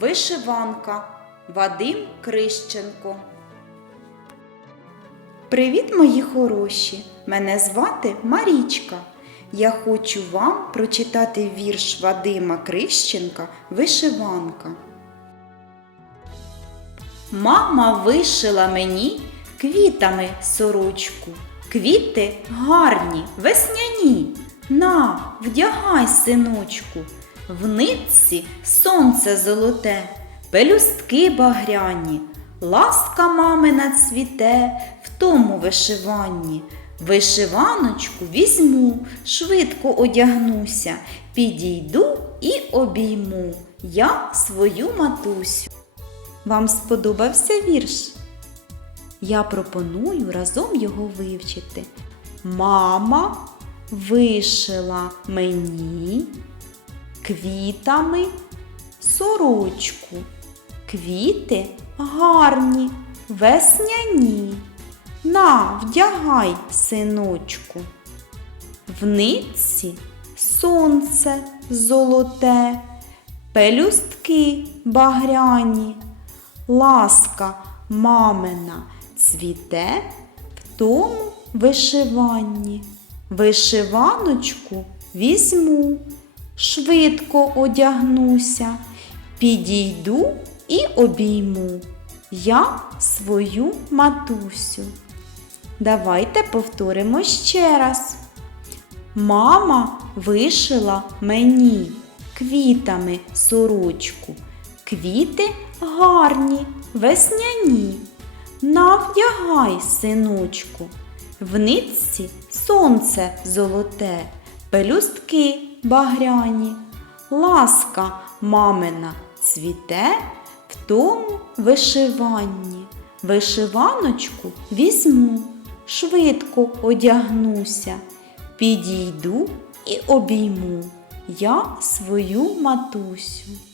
Вишиванка Вадим Крищенко. Привіт, мої хороші! Мене звати Марічка. Я хочу вам прочитати вірш Вадима Крищенка Вишиванка. Мама вишила мені квітами сорочку. Квіти гарні, весняні. На, вдягай, синочку. В нитці сонце золоте, пелюстки багряні. Ласка мамина цвіте в тому вишиванні. Вишиваночку візьму, швидко одягнуся, підійду і обійму я свою матусю. Вам сподобався вірш? Я пропоную разом його вивчити. Мама вишила мені квітами сорочку. Квіти гарні, весняні. На, вдягай, синочку. В нитці сонце золоте, пелюстки багряні, ласка мамина цвіте в тому вишиванні. Вишиваночку візьму, швидко одягнуся, підійду і обійму я свою матусю. Давайте повторимо ще раз. Мама вишила мені квітами сорочку. Квіти гарні, весняні. Навдягай, синочку. В нитці сонце золоте, пелюстки багряні. Ласка мамина цвіте в тому вишиванні. Вишиваночку візьму, швидко одягнуся, підійду і обійму я свою матусю.